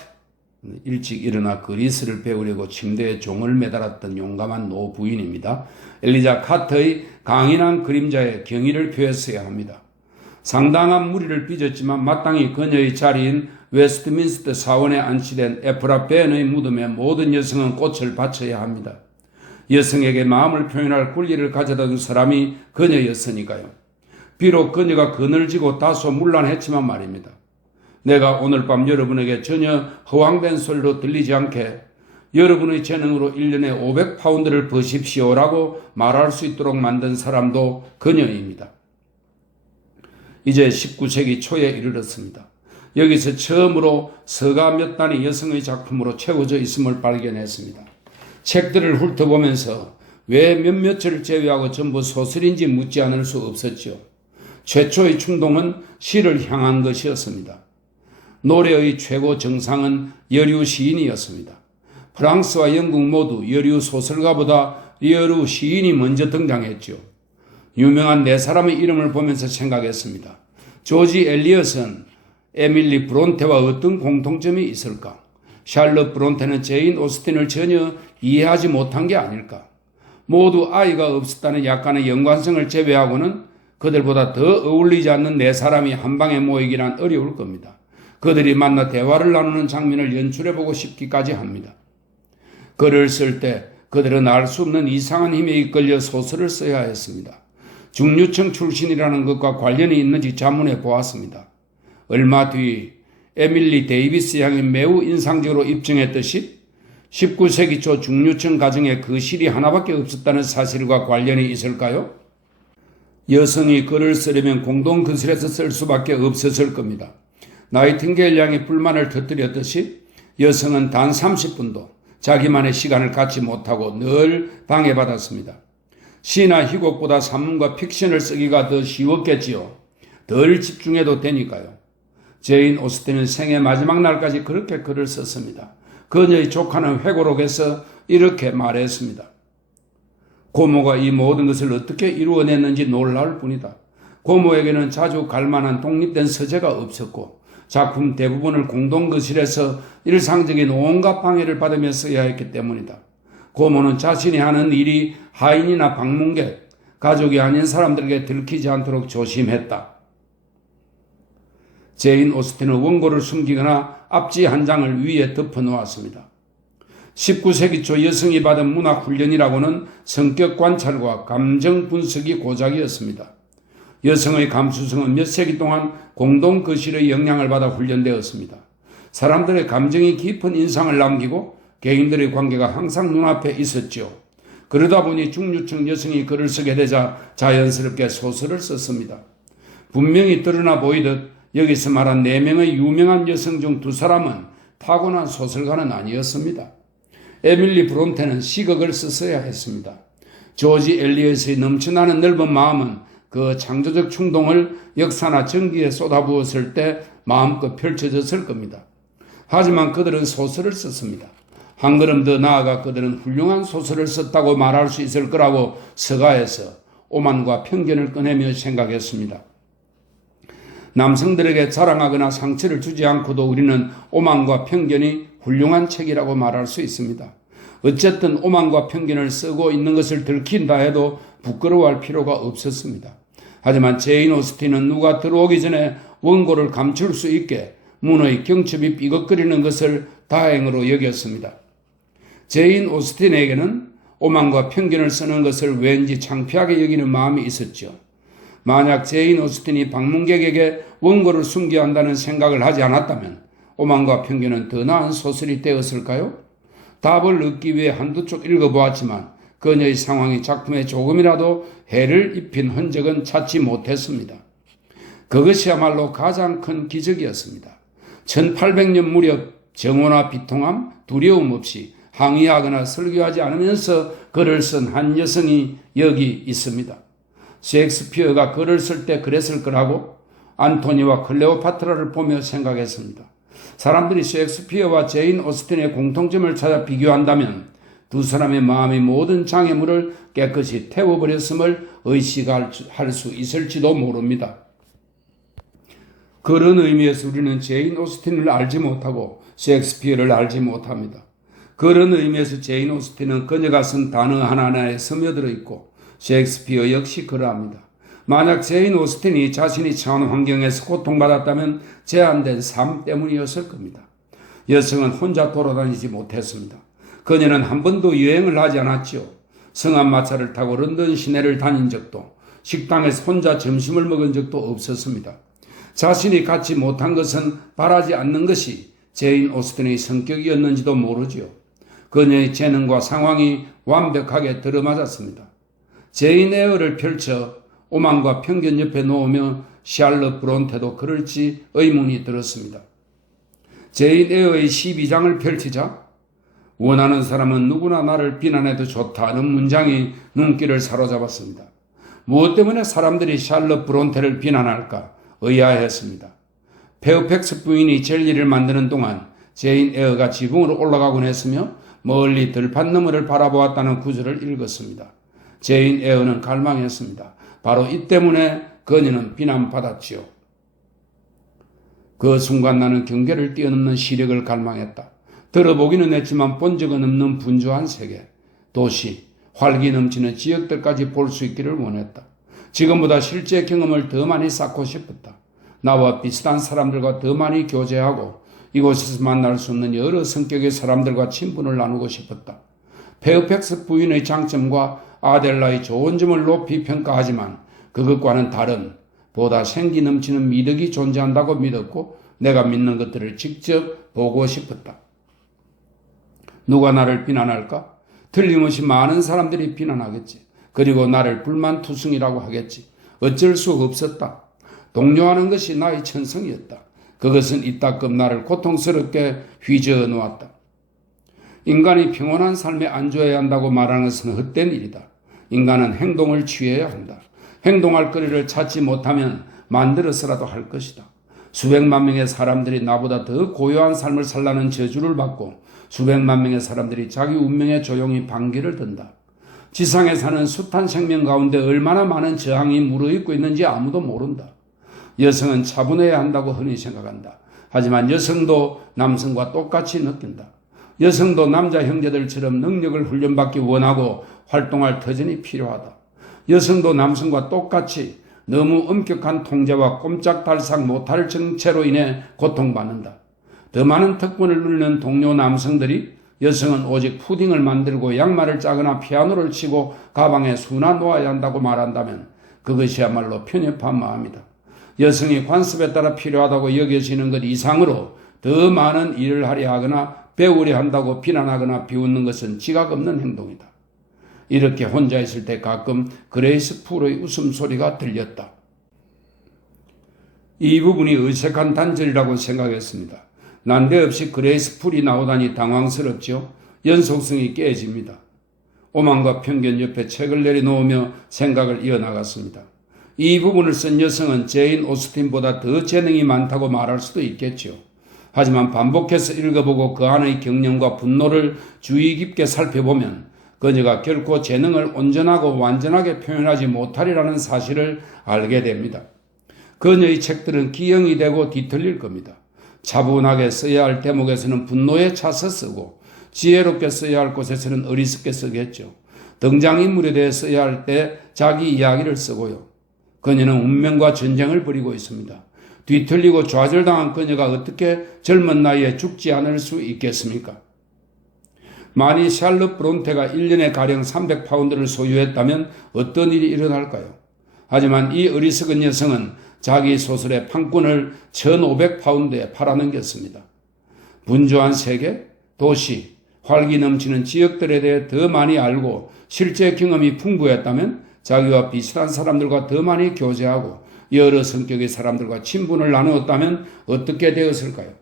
일찍 일어나 그리스를 배우려고 침대에 종을 매달았던 용감한 노부인입니다. 엘리자 카트의 강인한 그림자에 경의를 표했어야 합니다. 상당한 무리를 빚었지만 마땅히 그녀의 자리인 웨스트민스터 사원에 안치된 에프라벤의 무덤에 모든 여성은 꽃을 바쳐야 합니다. 여성에게 마음을 표현할 권리를 가져다 준 사람이 그녀였으니까요. 비록 그녀가 그늘지고 다소 문란했지만 말입니다. 내가 오늘 밤 여러분에게 전혀 허황된 소리로 들리지 않게 여러분의 재능으로 1년에 500파운드를 버십시오라고 말할 수 있도록 만든 사람도 그녀입니다. 이제 19세기 초에 이르렀습니다. 여기서 처음으로 서가 몇 단이 여성의 작품으로 채워져 있음을 발견했습니다. 책들을 훑어보면서 왜 몇몇을 제외하고 전부 소설인지 묻지 않을 수 없었죠. 최초의 충동은 시를 향한 것이었습니다. 노래의 최고 정상은 여류 시인이었습니다. 프랑스와 영국 모두 여류 소설가보다 여류 시인이 먼저 등장했죠. 유명한 네 사람의 이름을 보면서 생각했습니다. 조지 엘리엇은 에밀리 브론테와 어떤 공통점이 있을까? 샬럿 브론테는 제인 오스틴을 전혀 이해하지 못한 게 아닐까? 모두 아이가 없었다는 약간의 연관성을 제외하고는 그들보다 더 어울리지 않는 네 사람이 한 방에 모이기란 어려울 겁니다. 그들이 만나 대화를 나누는 장면을 연출해보고 싶기까지 합니다. 글을 쓸 때 그들은 알 수 없는 이상한 힘에 이끌려 소설을 써야 했습니다. 중류층 출신이라는 것과 관련이 있는지 자문해 보았습니다. 얼마 뒤 에밀리 데이비스 양이 매우 인상적으로 입증했듯이 19세기 초 중류층 가정에 거실이 하나밖에 없었다는 사실과 관련이 있을까요? 여성이 글을 쓰려면 공동 거실에서 쓸 수밖에 없었을 겁니다. 나이팅게일 양이 불만을 터뜨렸듯이 여성은 단 30분도 자기만의 시간을 갖지 못하고 늘 방해받았습니다. 시나 희곡보다 산문과 픽션을 쓰기가 더 쉬웠겠지요. 덜 집중해도 되니까요. 제인 오스틴은 생애 마지막 날까지 그렇게 글을 썼습니다. 그녀의 조카는 회고록에서 이렇게 말했습니다. 고모가 이 모든 것을 어떻게 이루어냈는지 놀라울 뿐이다. 고모에게는 자주 갈만한 독립된 서재가 없었고 작품 대부분을 공동거실에서 일상적인 온갖 방해를 받으며 써야 했기 때문이다. 고모는 자신이 하는 일이 하인이나 방문객, 가족이 아닌 사람들에게 들키지 않도록 조심했다. 제인 오스틴은 원고를 숨기거나 앞지 한 장을 위에 덮어 놓았습니다. 19세기 초 여성이 받은 문학 훈련이라고는 성격 관찰과 감정 분석이 고작이었습니다. 여성의 감수성은 몇 세기 동안 공동 거실의 영향을 받아 훈련되었습니다. 사람들의 감정이 깊은 인상을 남기고 개인들의 관계가 항상 눈앞에 있었죠. 그러다 보니 중류층 여성이 글을 쓰게 되자 자연스럽게 소설을 썼습니다. 분명히 드러나 보이듯 여기서 말한 4명의 유명한 여성 중 2사람은 타고난 소설가는 아니었습니다. 에밀리 브론테는 시극을 썼어야 했습니다. 조지 엘리엇의 넘쳐나는 넓은 마음은 그 창조적 충동을 역사나 정기에 쏟아부었을 때 마음껏 펼쳐졌을 겁니다. 하지만 그들은 소설을 썼습니다. 한 걸음 더 나아가 그들은 훌륭한 소설을 썼다고 말할 수 있을 거라고 서가에서 오만과 편견을 꺼내며 생각했습니다. 남성들에게 자랑하거나 상처를 주지 않고도 우리는 오만과 편견이 훌륭한 책이라고 말할 수 있습니다. 어쨌든 오만과 편견을 쓰고 있는 것을 들킨다 해도 부끄러워할 필요가 없었습니다. 하지만 제인 오스틴은 누가 들어오기 전에 원고를 감출 수 있게 문의 경첩이 삐걱거리는 것을 다행으로 여겼습니다. 제인 오스틴에게는 오만과 편견을 쓰는 것을 왠지 창피하게 여기는 마음이 있었죠. 만약 제인 오스틴이 방문객에게 원고를 숨겨야 한다는 생각을 하지 않았다면 오만과 편견은 더 나은 소설이 되었을까요? 답을 얻기 위해 한두 쪽 읽어보았지만 그녀의 상황이 작품에 조금이라도 해를 입힌 흔적은 찾지 못했습니다. 그것이야말로 가장 큰 기적이었습니다. 1800년 무렵 정오나 비통함, 두려움 없이 항의하거나 설교하지 않으면서 글을 쓴 한 여성이 여기 있습니다. 셰익스피어가 글을 쓸 때 그랬을 거라고 안토니와 클레오파트라를 보며 생각했습니다. 사람들이 셰익스피어와 제인 오스틴의 공통점을 찾아 비교한다면 두 사람의 마음의 모든 장애물을 깨끗이 태워버렸음을 의식할 수 있을지도 모릅니다. 그런 의미에서 우리는 제인 오스틴을 알지 못하고 셰익스피어를 알지 못합니다. 그런 의미에서 제인 오스틴은 그녀가 쓴 단어 하나하나에 스며들어 있고 셰익스피어 역시 그러합니다. 만약 제인 오스틴이 자신이 처한 환경에서 고통받았다면 제한된 삶 때문이었을 겁니다. 여성은 혼자 돌아다니지 못했습니다. 그녀는 한 번도 여행을 하지 않았지요. 성안마차를 타고 런던 시내를 다닌 적도, 식당에서 혼자 점심을 먹은 적도 없었습니다. 자신이 갖지 못한 것은 바라지 않는 것이 제인 오스틴의 성격이었는지도 모르지요. 그녀의 재능과 상황이 완벽하게 들어맞았습니다. 제인 에어를 펼쳐 오만과 편견 옆에 놓으며 샬럿 브론테도 그럴지 의문이 들었습니다. 제인 에어의 12장을 펼치자 원하는 사람은 누구나 나를 비난해도 좋다는 문장이 눈길을 사로잡았습니다. 무엇 때문에 사람들이 샬럿 브론테를 비난할까 의아했습니다. 페어팩스 부인이 젤리를 만드는 동안 제인 에어가 지붕으로 올라가곤 했으며 멀리 들판 너머를 바라보았다는 구절을 읽었습니다. 제인 에어는 갈망했습니다. 바로 이 때문에 그녀는 비난받았지요. 그 순간 나는 경계를 뛰어넘는 시력을 갈망했다. 들어보기는 했지만 본 적은 없는 분주한 세계, 도시, 활기 넘치는 지역들까지 볼 수 있기를 원했다. 지금보다 실제 경험을 더 많이 쌓고 싶었다. 나와 비슷한 사람들과 더 많이 교제하고 이곳에서 만날 수 없는 여러 성격의 사람들과 친분을 나누고 싶었다. 페어팩스 부인의 장점과 아델라의 좋은 점을 높이 평가하지만 그것과는 다른 보다 생기 넘치는 미덕이 존재한다고 믿었고 내가 믿는 것들을 직접 보고 싶었다. 누가 나를 비난할까? 틀림없이 많은 사람들이 비난하겠지. 그리고 나를 불만투성이라고 하겠지. 어쩔 수 없었다. 동요하는 것이 나의 천성이었다. 그것은 이따금 나를 고통스럽게 휘저어 놓았다. 인간이 평온한 삶에 안주해야 한다고 말하는 것은 헛된 일이다. 인간은 행동을 취해야 한다. 행동할 거리를 찾지 못하면 만들어서라도 할 것이다. 수백만 명의 사람들이 나보다 더 고요한 삶을 살라는 저주를 받고 수백만 명의 사람들이 자기 운명에 조용히 반기를 든다. 지상에 사는 숱한 생명 가운데 얼마나 많은 저항이 무르익고 있는지 아무도 모른다. 여성은 차분해야 한다고 흔히 생각한다. 하지만 여성도 남성과 똑같이 느낀다. 여성도 남자 형제들처럼 능력을 훈련받기 원하고 활동할 터전이 필요하다. 여성도 남성과 똑같이 너무 엄격한 통제와 꼼짝달싹 못할 정체로 인해 고통받는다. 더 많은 특권을 누리는 동료 남성들이 여성은 오직 푸딩을 만들고 양말을 짜거나 피아노를 치고 가방에 수나 놓아야 한다고 말한다면 그것이야말로 편협한 마음이다. 여성이 관습에 따라 필요하다고 여겨지는 것 이상으로 더 많은 일을 하려 하거나 배우려 한다고 비난하거나 비웃는 것은 지각 없는 행동이다. 이렇게 혼자 있을 때 가끔 그레이스 풀의 웃음소리가 들렸다. 이 부분이 어색한 단절이라고 생각했습니다. 난데없이 그레이스 풀이 나오다니 당황스럽죠. 연속성이 깨집니다. 오만과 편견 옆에 책을 내려놓으며 생각을 이어나갔습니다. 이 부분을 쓴 여성은 제인 오스틴보다 더 재능이 많다고 말할 수도 있겠죠. 하지만 반복해서 읽어보고 그 안의 경련과 분노를 주의 깊게 살펴보면 그녀가 결코 재능을 온전하고 완전하게 표현하지 못하리라는 사실을 알게 됩니다. 그녀의 책들은 기형이 되고 뒤틀릴 겁니다. 차분하게 써야 할 대목에서는 분노에 차서 쓰고 지혜롭게 써야 할 곳에서는 어리석게 쓰겠죠. 등장인물에 대해 써야 할 때 자기 이야기를 쓰고요. 그녀는 운명과 전쟁을 벌이고 있습니다. 뒤틀리고 좌절당한 그녀가 어떻게 젊은 나이에 죽지 않을 수 있겠습니까? 만일 샬럿 브론테가 1년에 가령 300파운드를 소유했다면 어떤 일이 일어날까요? 하지만 이 어리석은 여성은 자기 소설의 판권을 1500파운드에 팔아넘겼습니다. 분주한 세계, 도시, 활기 넘치는 지역들에 대해 더 많이 알고 실제 경험이 풍부했다면 자기와 비슷한 사람들과 더 많이 교제하고 여러 성격의 사람들과 친분을 나누었다면 어떻게 되었을까요?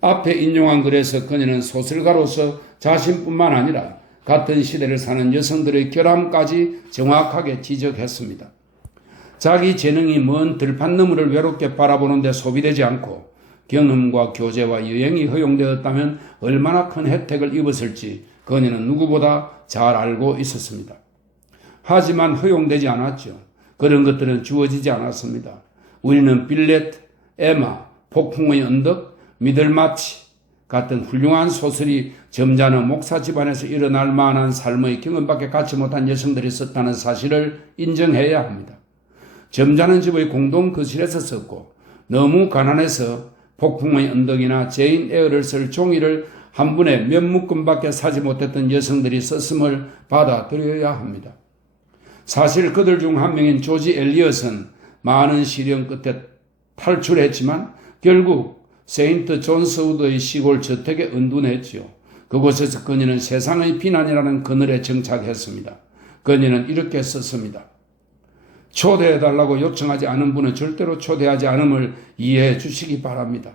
앞에 인용한 글에서 그녀는 소설가로서 자신뿐만 아니라 같은 시대를 사는 여성들의 결함까지 정확하게 지적했습니다. 자기 재능이 먼 들판 너머를 외롭게 바라보는데 소비되지 않고 경험과 교제와 여행이 허용되었다면 얼마나 큰 혜택을 입었을지 그녀는 누구보다 잘 알고 있었습니다. 하지만 허용되지 않았죠. 그런 것들은 주어지지 않았습니다. 우리는 빌렛, 에마, 폭풍의 언덕, 미들마치 같은 훌륭한 소설이 점잖은 목사 집안에서 일어날 만한 삶의 경험밖에 갖지 못한 여성들이 썼다는 사실을 인정해야 합니다. 점잖은 집의 공동 거실에서 썼고 너무 가난해서 폭풍의 언덕이나 제인 에어를 쓸 종이를 한 분에 몇 묶음밖에 사지 못했던 여성들이 썼음을 받아들여야 합니다. 사실 그들 중 한 명인 조지 엘리엇은 많은 시련 끝에 탈출했지만 결국 세인트 존스우드의 시골 저택에 은둔했지요. 그곳에서 그녀는 세상의 비난이라는 그늘에 정착했습니다. 그녀는 이렇게 썼습니다. 초대해달라고 요청하지 않은 분은 절대로 초대하지 않음을 이해해 주시기 바랍니다.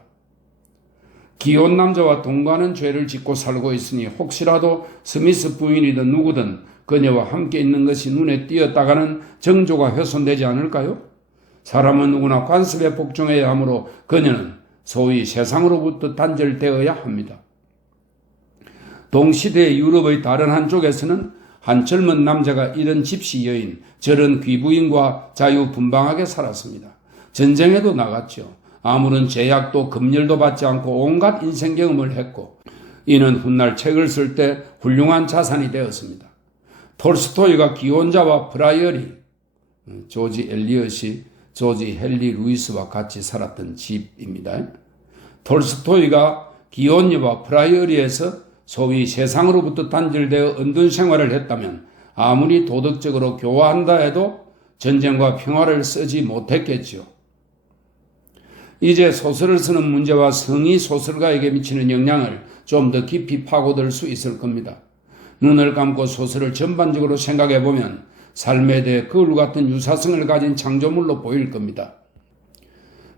기혼 남자와 동거하는 죄를 짓고 살고 있으니 혹시라도 스미스 부인이든 누구든 그녀와 함께 있는 것이 눈에 띄었다가는 정조가 훼손되지 않을까요? 사람은 누구나 관습에 복종해야 하므로 그녀는 소위 세상으로부터 단절되어야 합니다. 동시대의 유럽의 다른 한쪽에서는 한 젊은 남자가 이런 집시 여인, 저런 귀부인과 자유분방하게 살았습니다. 전쟁에도 나갔죠. 아무런 제약도 금열도 받지 않고 온갖 인생 경험을 했고 이는 훗날 책을 쓸 때 훌륭한 자산이 되었습니다. 톨스토이가 기혼자와 프라이어리, 조지 엘리엇이 조지 헨리 루이스와 같이 살았던 집입니다. 톨스토이가 기혼녀와 프라이어리에서 소위 세상으로부터 단절되어 은둔 생활을 했다면 아무리 도덕적으로 교화한다 해도 전쟁과 평화를 쓰지 못했겠죠. 이제 소설을 쓰는 문제와 성이 소설가에게 미치는 영향을 좀 더 깊이 파고들 수 있을 겁니다. 눈을 감고 소설을 전반적으로 생각해 보면 삶에 대해 거울 같은 유사성을 가진 창조물로 보일 겁니다.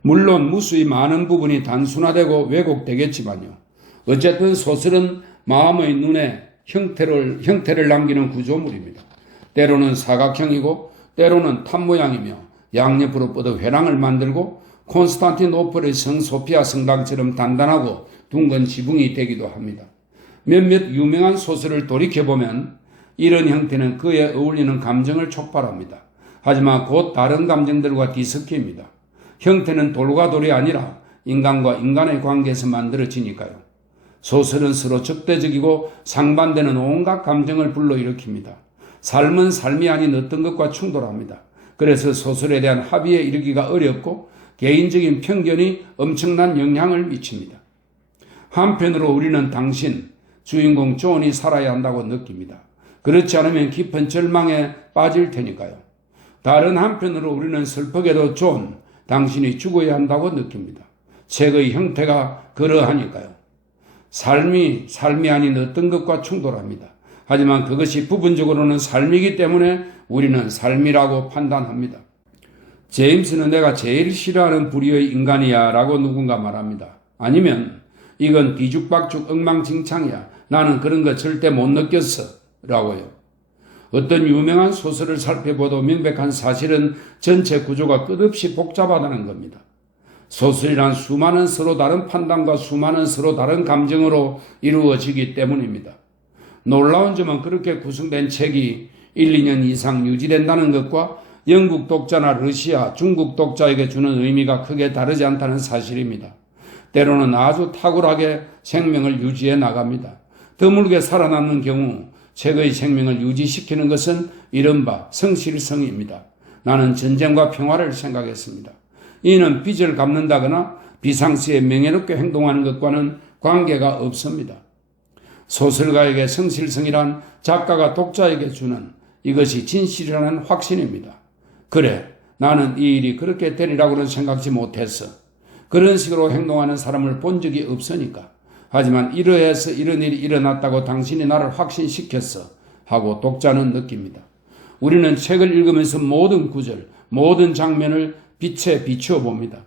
물론 무수히 많은 부분이 단순화되고 왜곡되겠지만요. 어쨌든 소설은 마음의 눈에 형태를 남기는 구조물입니다. 때로는 사각형이고 때로는 탑 모양이며 양옆으로 뻗어 회랑을 만들고 콘스탄티노플의 성 소피아 성당처럼 단단하고 둥근 지붕이 되기도 합니다. 몇몇 유명한 소설을 돌이켜보면 이런 형태는 그에 어울리는 감정을 촉발합니다. 하지만 곧 다른 감정들과 뒤섞입니다. 형태는 돌과 돌이 아니라 인간과 인간의 관계에서 만들어지니까요. 소설은 서로 적대적이고 상반되는 온갖 감정을 불러일으킵니다. 삶은 삶이 아닌 어떤 것과 충돌합니다. 그래서 소설에 대한 합의에 이르기가 어렵고 개인적인 편견이 엄청난 영향을 미칩니다. 한편으로 우리는 당신, 주인공 존이 살아야 한다고 느낍니다. 그렇지 않으면 깊은 절망에 빠질 테니까요. 다른 한편으로 우리는 슬프게도 존, 당신이 죽어야 한다고 느낍니다. 책의 형태가 그러하니까요. 삶이 아닌 어떤 것과 충돌합니다. 하지만 그것이 부분적으로는 삶이기 때문에 우리는 삶이라고 판단합니다. 제임스는 내가 제일 싫어하는 부류의 인간이야 라고 누군가 말합니다. 아니면 이건 뒤죽박죽 엉망진창이야. 나는 그런 거 절대 못 느꼈어 라고요. 어떤 유명한 소설을 살펴봐도 명백한 사실은 전체 구조가 끝없이 복잡하다는 겁니다. 소설이란 수많은 서로 다른 판단과 수많은 서로 다른 감정으로 이루어지기 때문입니다. 놀라운 점은 그렇게 구성된 책이 1, 2년 이상 유지된다는 것과 영국 독자나 러시아, 중국 독자에게 주는 의미가 크게 다르지 않다는 사실입니다. 때로는 아주 탁월하게 생명을 유지해 나갑니다. 드물게 살아남는 경우 책의 생명을 유지시키는 것은 이른바 성실성입니다. 나는 전쟁과 평화를 생각했습니다. 이는 빚을 갚는다거나 비상시에 명예롭게 행동하는 것과는 관계가 없습니다. 소설가에게 성실성이란 작가가 독자에게 주는 이것이 진실이라는 확신입니다. 그래, 나는 이 일이 그렇게 되리라고는 생각지 못했어. 그런 식으로 행동하는 사람을 본 적이 없으니까. 하지만 이러해서 이런 일이 일어났다고 당신이 나를 확신시켰어 하고 독자는 느낍니다. 우리는 책을 읽으면서 모든 구절, 모든 장면을 빛에 비추어 봅니다.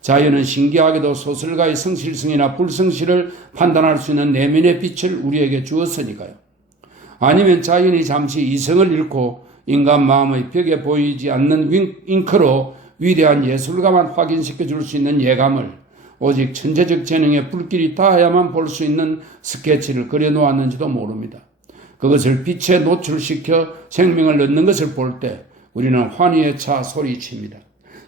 자연은 신기하게도 소설가의 성실성이나 불성실을 판단할 수 있는 내면의 빛을 우리에게 주었으니까요. 아니면 자연이 잠시 이성을 잃고 인간 마음의 벽에 보이지 않는 잉크로 위대한 예술가만 확인시켜 줄 수 있는 예감을 오직 천재적 재능의 불길이 닿아야만 볼 수 있는 스케치를 그려놓았는지도 모릅니다. 그것을 빛에 노출시켜 생명을 얻는 것을 볼 때 우리는 환희에 차 소리칩니다.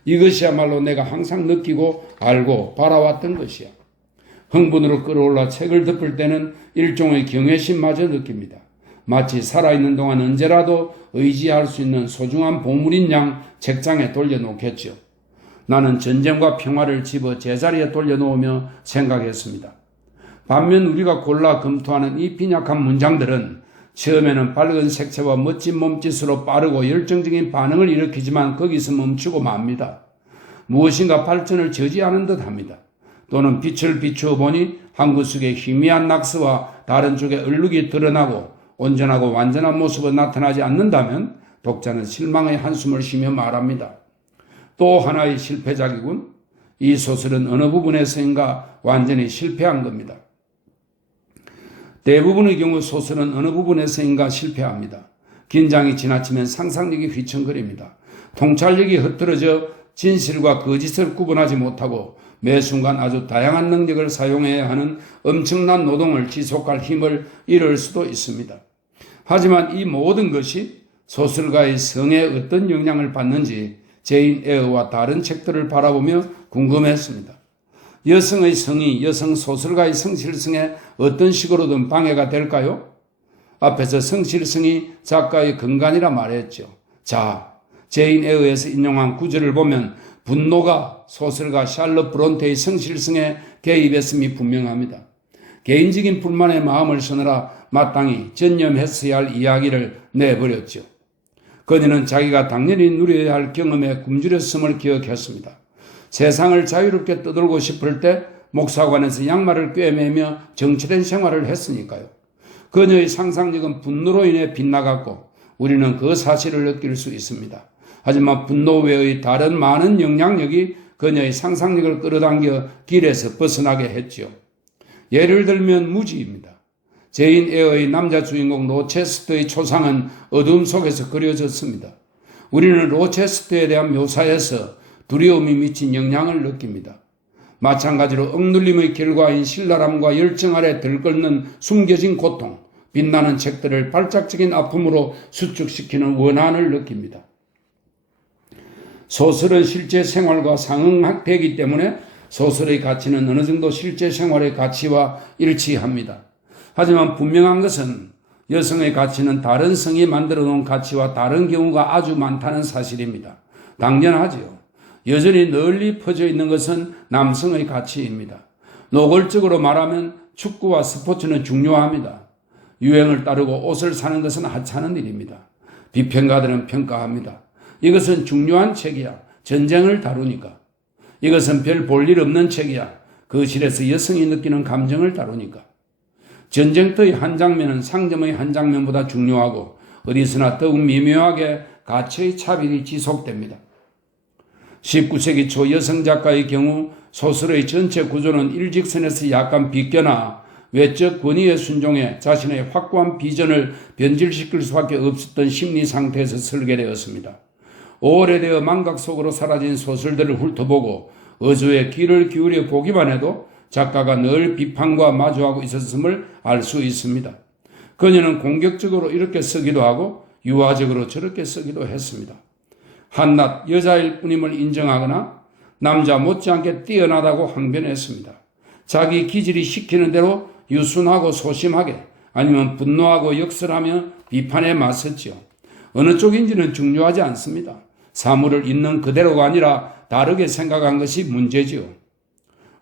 이것이야말로 내가 항상 느끼고 알고 바라왔던 것이야. 흥분으로 끌어올라 책을 덮을 때는 일종의 경외심마저 느낍니다. 마치 살아있는 동안 언제라도 의지할 수 있는 소중한 보물인 양 책장에 돌려놓겠죠. 나는 전쟁과 평화를 집어 제자리에 돌려놓으며 생각했습니다. 반면 우리가 골라 검토하는 이 빈약한 문장들은 처음에는 밝은 색채와 멋진 몸짓으로 빠르고 열정적인 반응을 일으키지만 거기서 멈추고 맙니다. 무엇인가 발전을 저지하는 듯합니다. 또는 빛을 비추어 보니 한 구석에 희미한 낙서와 다른 쪽에 얼룩이 드러나고 온전하고 완전한 모습은 나타나지 않는다면 독자는 실망의 한숨을 쉬며 말합니다. 또 하나의 실패작이군. 이 소설은 어느 부분에서인가 완전히 실패한 겁니다. 대부분의 경우 소설은 어느 부분에서인가 실패합니다. 긴장이 지나치면 상상력이 휘청거립니다. 통찰력이 흩어져 진실과 거짓을 구분하지 못하고 매 순간 아주 다양한 능력을 사용해야 하는 엄청난 노동을 지속할 힘을 잃을 수도 있습니다. 하지만 이 모든 것이 소설가의 성에 어떤 영향을 받는지 제인 에어와 다른 책들을 바라보며 궁금했습니다. 여성의 성이 여성 소설가의 성실성에 어떤 식으로든 방해가 될까요? 앞에서 성실성이 작가의 근간이라 말했죠. 자, 제인 에어에서 인용한 구절을 보면 분노가 소설가 샬럿 브론테의 성실성에 개입했음이 분명합니다. 개인적인 불만의 마음을 서느라 마땅히 전념했어야 할 이야기를 내버렸죠. 그녀는 자기가 당연히 누려야 할 경험에 굶주렸음을 기억했습니다. 세상을 자유롭게 떠돌고 싶을 때 목사관에서 양말을 꿰매며 정치된 생활을 했으니까요. 그녀의 상상력은 분노로 인해 빗나갔고 우리는 그 사실을 느낄 수 있습니다. 하지만 분노 외의 다른 많은 영향력이 그녀의 상상력을 끌어당겨 길에서 벗어나게 했지요. 예를 들면 무지입니다. 제인 에어의 남자 주인공 로체스터의 초상은 어둠 속에서 그려졌습니다. 우리는 로체스터에 대한 묘사에서 두려움이 미친 영향을 느낍니다. 마찬가지로 억눌림의 결과인 신랄함과 열정 아래 들끓는 숨겨진 고통, 빛나는 책들을 발작적인 아픔으로 수축시키는 원한을 느낍니다. 소설은 실제 생활과 상응되기 때문에 소설의 가치는 어느 정도 실제 생활의 가치와 일치합니다. 하지만 분명한 것은 여성의 가치는 다른 성이 만들어 놓은 가치와 다른 경우가 아주 많다는 사실입니다. 당연하지요. 여전히 널리 퍼져 있는 것은 남성의 가치입니다. 노골적으로 말하면 축구와 스포츠는 중요합니다. 유행을 따르고 옷을 사는 것은 하찮은 일입니다. 비평가들은 평가합니다. 이것은 중요한 책이야. 전쟁을 다루니까. 이것은 별 볼 일 없는 책이야. 거실에서 여성이 느끼는 감정을 다루니까. 전쟁터의 한 장면은 상점의 한 장면보다 중요하고 어디서나 더욱 미묘하게 가치의 차별이 지속됩니다. 19세기 초 여성 작가의 경우 소설의 전체 구조는 일직선에서 약간 비껴나 외적 권위에 순종해 자신의 확고한 비전을 변질시킬 수밖에 없었던 심리 상태에서 설계되었습니다. 오래되어 망각 속으로 사라진 소설들을 훑어보고 어조에 귀를 기울여 보기만 해도 작가가 늘 비판과 마주하고 있었음을 알 수 있습니다. 그녀는 공격적으로 이렇게 쓰기도 하고 유화적으로 저렇게 쓰기도 했습니다. 한낱 여자일 뿐임을 인정하거나 남자 못지않게 뛰어나다고 항변했습니다. 자기 기질이 시키는 대로 유순하고 소심하게 아니면 분노하고 역설하며 비판에 맞섰지요. 어느 쪽인지는 중요하지 않습니다. 사물을 있는 그대로가 아니라 다르게 생각한 것이 문제지요.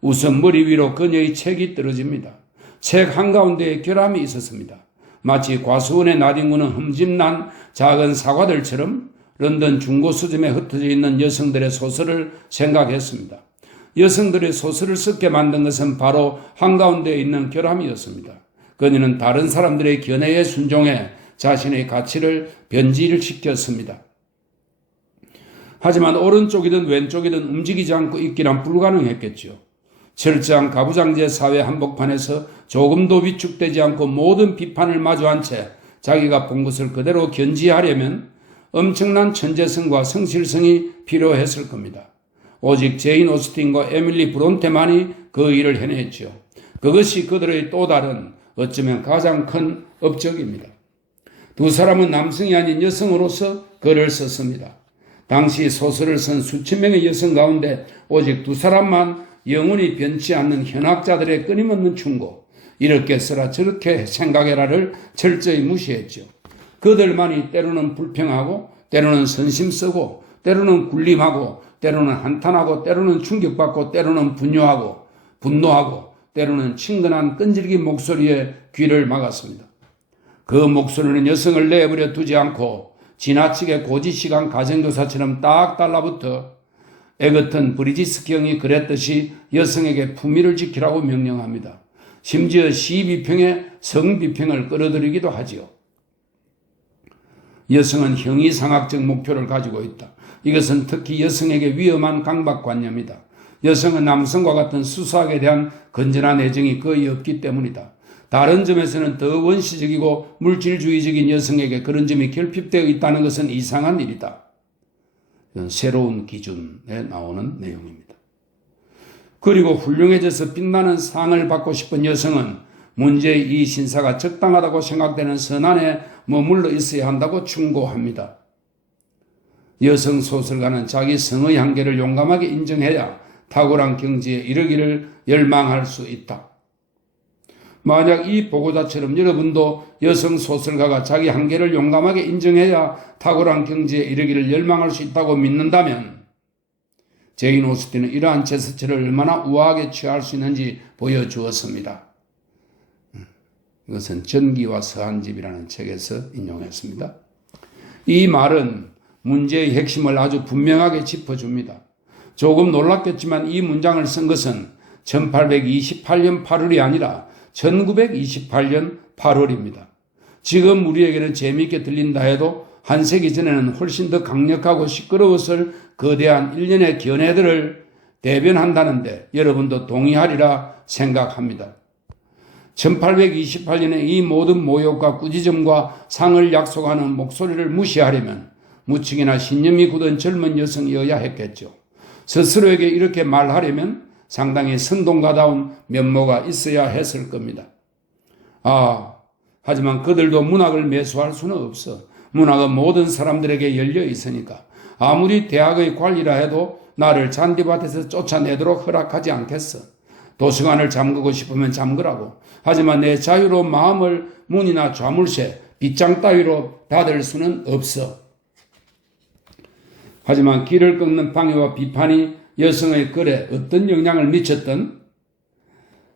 우선 머리 위로 그녀의 책이 떨어집니다. 책 한가운데에 결함이 있었습니다. 마치 과수원의 나뒹구는 흠집난 작은 사과들처럼 런던 중고 서점에 흩어져 있는 여성들의 소설을 생각했습니다. 여성들의 소설을 쓰게 만든 것은 바로 한가운데에 있는 결함이었습니다. 그녀는 다른 사람들의 견해에 순종해 자신의 가치를 변질시켰습니다. 하지만 오른쪽이든 왼쪽이든 움직이지 않고 있기란 불가능했겠지요. 철저한 가부장제 사회 한복판에서 조금도 위축되지 않고 모든 비판을 마주한 채 자기가 본 것을 그대로 견지하려면 엄청난 천재성과 성실성이 필요했을 겁니다. 오직 제인 오스틴과 에밀리 브론테만이 그 일을 해냈지요. 그것이 그들의 또 다른 어쩌면 가장 큰 업적입니다. 두 사람은 남성이 아닌 여성으로서 글을 썼습니다. 당시 소설을 쓴 수천 명의 여성 가운데 오직 두 사람만 영원히 변치 않는 현학자들의 끊임없는 충고, 이렇게 써라 저렇게 생각해라를 철저히 무시했죠. 그들만이 때로는 불평하고 때로는 선심 쓰고 때로는 굴림하고 때로는 한탄하고 때로는 충격받고 때로는 분노하고 때로는 친근한 끈질긴 목소리에 귀를 막았습니다. 그 목소리는 여성을 내버려 두지 않고 지나치게 고지식한 가정교사처럼 딱 달라붙어 에거턴 브리지스경이 그랬듯이 여성에게 품위를 지키라고 명령합니다. 심지어 시비평에 성비평을 끌어들이기도 하지요. 여성은 형이상학적 목표를 가지고 있다. 이것은 특히 여성에게 위험한 강박관념이다. 여성은 남성과 같은 수사학에 대한 건전한 애정이 거의 없기 때문이다. 다른 점에서는 더 원시적이고 물질주의적인 여성에게 그런 점이 결핍되어 있다는 것은 이상한 일이다. 이건 새로운 기준에 나오는 내용입니다. 그리고 훌륭해져서 빛나는 상을 받고 싶은 여성은 문제의 이 신사가 적당하다고 생각되는 선안에 머물러 있어야 한다고 충고합니다. 여성 소설가는 자기 성의 한계를 용감하게 인정해야 탁월한 경지에 이르기를 열망할 수 있다. 만약 이 보고자처럼 여러분도 여성 소설가가 자기 한계를 용감하게 인정해야 탁월한 경지에 이르기를 열망할 수 있다고 믿는다면 제인 오스틴은 이러한 제스처를 얼마나 우아하게 취할 수 있는지 보여주었습니다. 이것은 전기와 서한집이라는 책에서 인용했습니다. 이 말은 문제의 핵심을 아주 분명하게 짚어줍니다. 조금 놀랐겠지만 이 문장을 쓴 것은 1828년 8월이 아니라 1928년 8월입니다. 지금 우리에게는 재미있게 들린다 해도 한 세기 전에는 훨씬 더 강력하고 시끄러웠을 거대한 일련의 견해들을 대변한다는데 여러분도 동의하리라 생각합니다. 1828년에 이 모든 모욕과 꾸지점과 상을 약속하는 목소리를 무시하려면 무척이나 신념이 굳은 젊은 여성이어야 했겠죠. 스스로에게 이렇게 말하려면 상당히 선동가다운 면모가 있어야 했을 겁니다. 하지만 그들도 문학을 매수할 수는 없어. 문학은 모든 사람들에게 열려 있으니까 아무리 대학의 관리라 해도 나를 잔디밭에서 쫓아내도록 허락하지 않겠어. 도서관을 잠그고 싶으면 잠그라고. 하지만 내 자유로운 마음을 문이나 좌물쇠, 빗장 따위로 닫을 수는 없어. 하지만 길을 꺾는 방해와 비판이 여성의 글에 어떤 영향을 미쳤든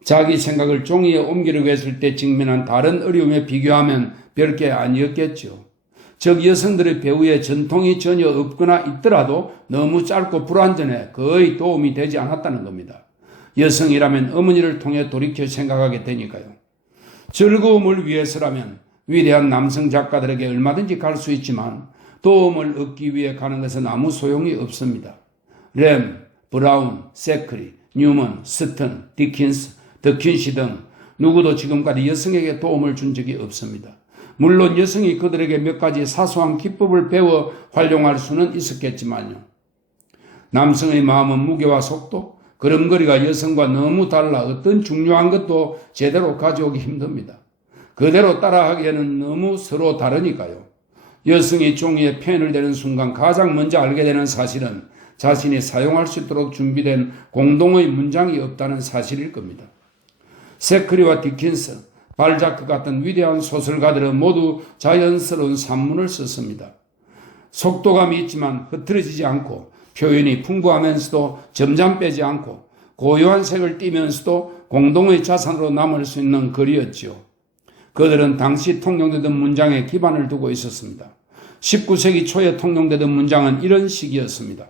자기 생각을 종이에 옮기려고 했을 때 직면한 다른 어려움에 비교하면 별게 아니었겠죠. 즉 여성들의 배우의 전통이 전혀 없거나 있더라도 너무 짧고 불완전해 거의 도움이 되지 않았다는 겁니다. 여성이라면 어머니를 통해 돌이켜 생각하게 되니까요. 즐거움을 위해서라면 위대한 남성 작가들에게 얼마든지 갈 수 있지만 도움을 얻기 위해 가는 것은 아무 소용이 없습니다. 램, 브라운, 세크리, 뉴먼, 스턴, 디킨스, 더퀸시 등 누구도 지금까지 여성에게 도움을 준 적이 없습니다. 물론 여성이 그들에게 몇 가지 사소한 기법을 배워 활용할 수는 있었겠지만요. 남성의 마음은 무게와 속도, 걸음걸이가 여성과 너무 달라 어떤 중요한 것도 제대로 가져오기 힘듭니다. 그대로 따라하기에는 너무 서로 다르니까요. 여성이 종이에 펜을 대는 순간 가장 먼저 알게 되는 사실은 자신이 사용할 수 있도록 준비된 공동의 문장이 없다는 사실일 겁니다. 세크리와 디킨스, 발자크 같은 위대한 소설가들은 모두 자연스러운 산문을 썼습니다. 속도감이 있지만 흐트러지지 않고 표현이 풍부하면서도 점점 빼지 않고 고요한 색을 띠면서도 공동의 자산으로 남을 수 있는 글이었죠. 그들은 당시 통용되던 문장에 기반을 두고 있었습니다. 19세기 초에 통용되던 문장은 이런 식이었습니다.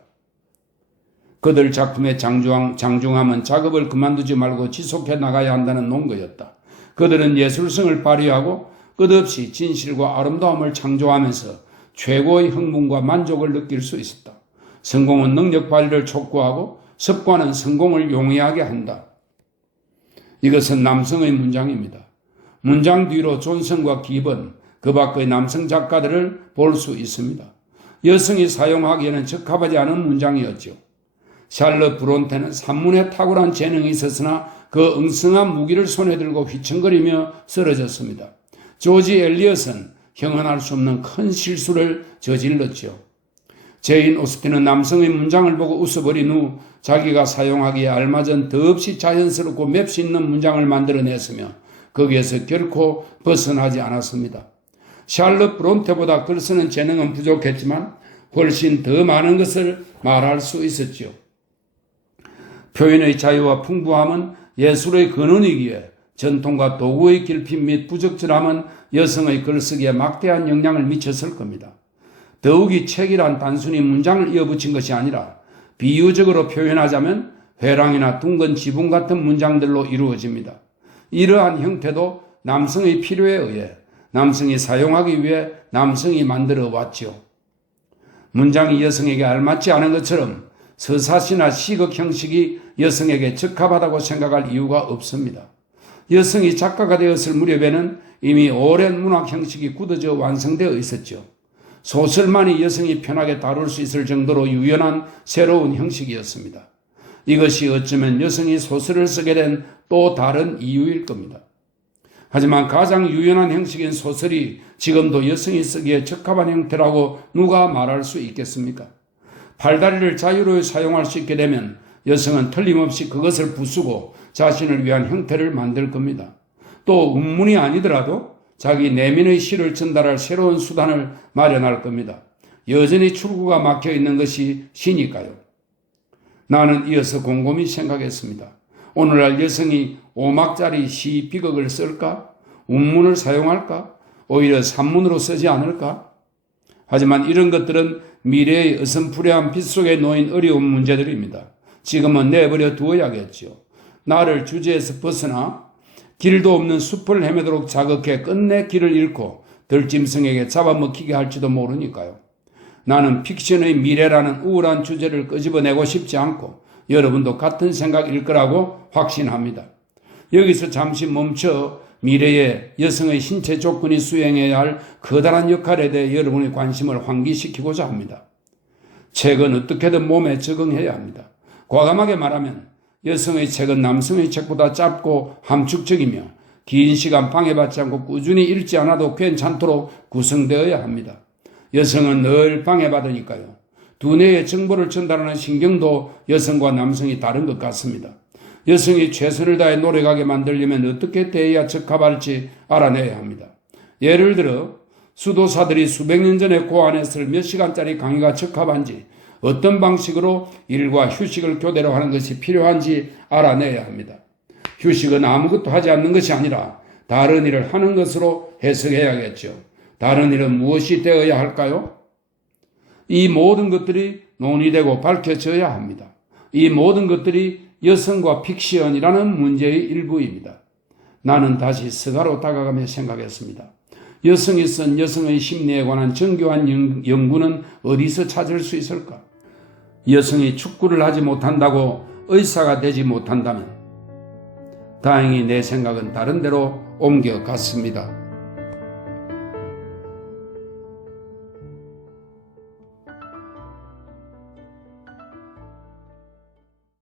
그들 작품의 장중함은 작업을 그만두지 말고 지속해 나가야 한다는 논거였다. 그들은 예술성을 발휘하고 끝없이 진실과 아름다움을 창조하면서 최고의 흥분과 만족을 느낄 수 있었다. 성공은 능력 발휘를 촉구하고 습관은 성공을 용이하게 한다. 이것은 남성의 문장입니다. 문장 뒤로 존슨과 기본, 그 밖의 남성 작가들을 볼 수 있습니다. 여성이 사용하기에는 적합하지 않은 문장이었죠. 샬럿 브론테는 산문에 탁월한 재능이 있었으나 그 엉성한 무기를 손에 들고 휘청거리며 쓰러졌습니다. 조지 엘리엇은 형언할 수 없는 큰 실수를 저질렀죠. 제인 오스틴은 남성의 문장을 보고 웃어버린 후 자기가 사용하기에 알맞은 더없이 자연스럽고 맵시 있는 문장을 만들어냈으며 거기에서 결코 벗어나지 않았습니다. 샬럿 브론테보다 글 쓰는 재능은 부족했지만 훨씬 더 많은 것을 말할 수 있었죠. 표현의 자유와 풍부함은 예술의 근원이기에 전통과 도구의 길핍 및 부적절함은 여성의 글쓰기에 막대한 영향을 미쳤을 겁니다. 더욱이 책이란 단순히 문장을 이어붙인 것이 아니라 비유적으로 표현하자면 회랑이나 둥근 지붕 같은 문장들로 이루어집니다. 이러한 형태도 남성의 필요에 의해 남성이 사용하기 위해 남성이 만들어 왔죠. 문장이 여성에게 알맞지 않은 것처럼 서사시나 시극 형식이 여성에게 적합하다고 생각할 이유가 없습니다. 여성이 작가가 되었을 무렵에는 이미 오랜 문학 형식이 굳어져 완성되어 있었죠. 소설만이 여성이 편하게 다룰 수 있을 정도로 유연한 새로운 형식이었습니다. 이것이 어쩌면 여성이 소설을 쓰게 된 또 다른 이유일 겁니다. 하지만 가장 유연한 형식인 소설이 지금도 여성이 쓰기에 적합한 형태라고 누가 말할 수 있겠습니까? 팔다리를 자유로이 사용할 수 있게 되면 여성은 틀림없이 그것을 부수고 자신을 위한 형태를 만들 겁니다. 또 운문이 아니더라도 자기 내면의 시를 전달할 새로운 수단을 마련할 겁니다. 여전히 출구가 막혀 있는 것이 시니까요. 나는 이어서 곰곰이 생각했습니다. 오늘날 여성이 5막짜리 시 비극을 쓸까? 운문을 사용할까? 오히려 산문으로 쓰지 않을까? 하지만 이런 것들은 미래의 어슴푸레한 빛 속에 놓인 어려운 문제들입니다. 지금은 내버려 두어야겠지요. 나를 주제에서 벗어나 길도 없는 숲을 헤매도록 자극해 끝내 길을 잃고 들짐승에게 잡아먹히게 할지도 모르니까요. 나는 픽션의 미래라는 우울한 주제를 끄집어내고 싶지 않고 여러분도 같은 생각일 거라고 확신합니다. 여기서 잠시 멈춰 미래의 여성의 신체 조건이 수행해야 할 커다란 역할에 대해 여러분의 관심을 환기시키고자 합니다. 책은 어떻게든 몸에 적응해야 합니다. 과감하게 말하면 여성의 책은 남성의 책보다 짧고 함축적이며 긴 시간 방해받지 않고 꾸준히 읽지 않아도 괜찮도록 구성되어야 합니다. 여성은 늘 방해받으니까요. 두뇌의 정보를 전달하는 신경도 여성과 남성이 다른 것 같습니다. 여성이 최선을 다해 노력하게 만들려면 어떻게 대해야 적합할지 알아내야 합니다. 예를 들어 수도사들이 수백 년 전에 고안했을 몇 시간짜리 강의가 적합한지, 어떤 방식으로 일과 휴식을 교대로 하는 것이 필요한지 알아내야 합니다. 휴식은 아무것도 하지 않는 것이 아니라 다른 일을 하는 것으로 해석해야겠죠. 다른 일은 무엇이 되어야 할까요? 이 모든 것들이 논의되고 밝혀져야 합니다. 이 모든 것들이 여성과 픽션이라는 문제의 일부입니다. 나는 다시 스가로 다가가며 생각했습니다. 여성이 쓴 여성의 심리에 관한 정교한 연구는 어디서 찾을 수 있을까? 여성이 축구를 하지 못한다고 의사가 되지 못한다면 다행히 내 생각은 다른 데로 옮겨갔습니다.